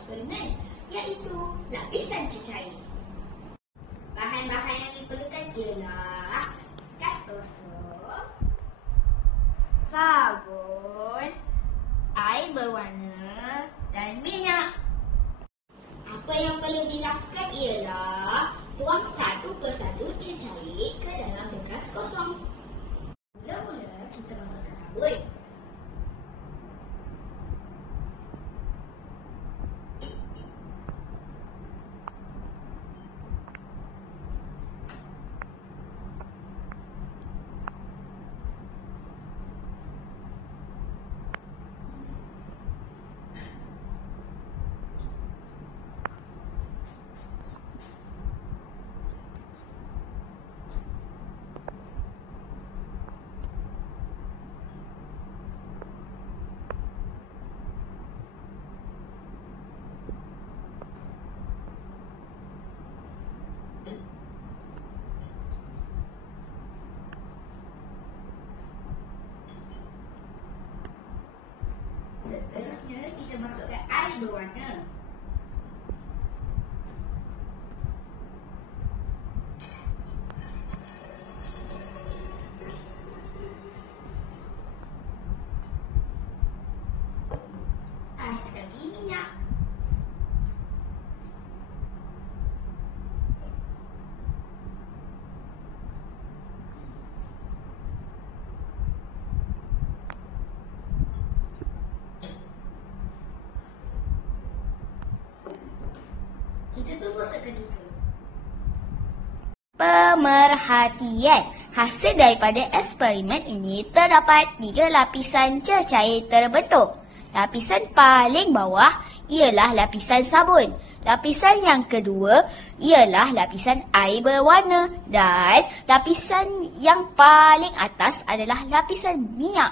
eksperimen, iaitu lapisan cecair. Bahan-bahan yang diperlukan ialah gas kosong, sabun, air berwarna dan minyak. Apa yang perlu dilakukan ialah tuang satu persatu cecair ke dalam bekas kosong. Mula-mula kita masukkan sabun. Seterusnya kita masukkan air berwarna. Sekali minyak. Kita tunggu seketika. Pemerhatian. Hasil daripada eksperimen ini terdapat 3 lapisan cecair terbentuk. Lapisan paling bawah ialah lapisan sabun. Lapisan yang kedua ialah lapisan air berwarna. Dan lapisan yang paling atas adalah lapisan minyak.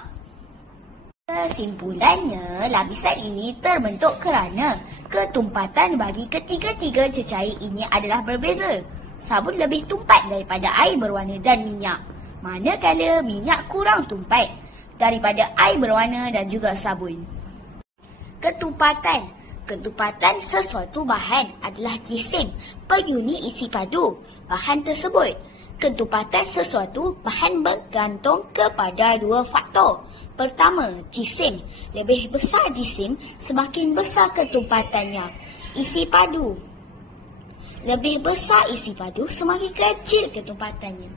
Kesimpulannya, lapisan ini terbentuk kerana ketumpatan bagi ketiga-tiga cecair ini adalah berbeza. Sabun lebih tumpat daripada air berwarna dan minyak, manakala minyak kurang tumpat daripada air berwarna dan juga sabun. Ketumpatan sesuatu bahan adalah jisim per unit isi padu bahan tersebut. Ketumpatan sesuatu bahan bergantung kepada 2 faktor. Pertama, jisim. Lebih besar jisim, semakin besar ketumpatannya. Isi padu. Lebih besar isi padu, semakin kecil ketumpatannya.